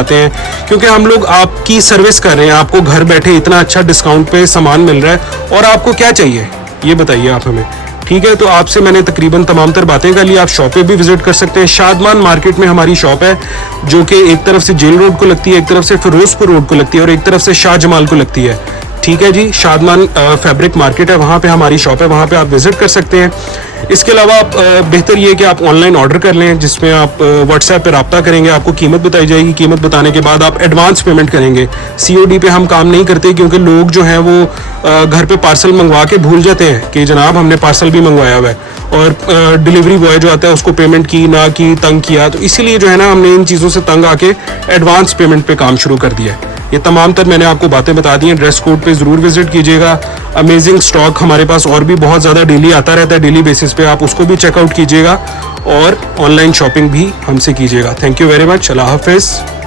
आते हैं, क्योंकि हम लोग आपकी सर्विस कर रहे हैं, आपको घर बैठे इतना अच्छा डिस्काउंट पे सामान मिल रहा है, और आपको क्या चाहिए ये बताइए आप हमें। ठीक है, तो आपसे मैंने तकरीबन तमाम तर बातें कर ली। आप शॉप पे भी विजिट कर सकते हैं। शादमान मार्केट में हमारी शॉप है, जो कि एक तरफ से जेल रोड को लगती है, एक तरफ से फिरोजपुर रोड को लगती है, और एक तरफ से शाह जमाल को लगती है। ठीक है जी, शादमान फैब्रिक मार्केट है, वहाँ पे हमारी शॉप है, वहाँ पे आप विजिट कर सकते हैं। इसके अलावा आप बेहतर ये है कि आप ऑनलाइन ऑर्डर कर लें, जिसमें आप व्हाट्सएप पे रब्ता करेंगे, आपको कीमत बताई जाएगी, कीमत बताने के बाद आप एडवांस पेमेंट करेंगे। सीओडी पे हम काम नहीं करते, क्योंकि लोग जो हैं वो घर पे पार्सल मंगवा के भूल जाते हैं कि जनाब हमने पार्सल भी मंगवाया हुआ है, और डिलीवरी बॉय जो आता है उसको पेमेंट की ना की तंग किया, तो इसीलिए जो है ना हमने इन चीज़ों से तंग आके एडवांस पेमेंट पे काम शुरू कर दिया है। ये तमाम तर मैंने आपको बातें बता दी हैं। ड्रेस कोड पे ज़रूर विजिट कीजिएगा। अमेजिंग स्टॉक हमारे पास और भी बहुत ज़्यादा डेली आता रहता है, डेली बेसिस पे आप उसको भी चेकआउट कीजिएगा, और ऑनलाइन शॉपिंग भी हमसे कीजिएगा। Thank you very much. अल्लाह हाफिज़।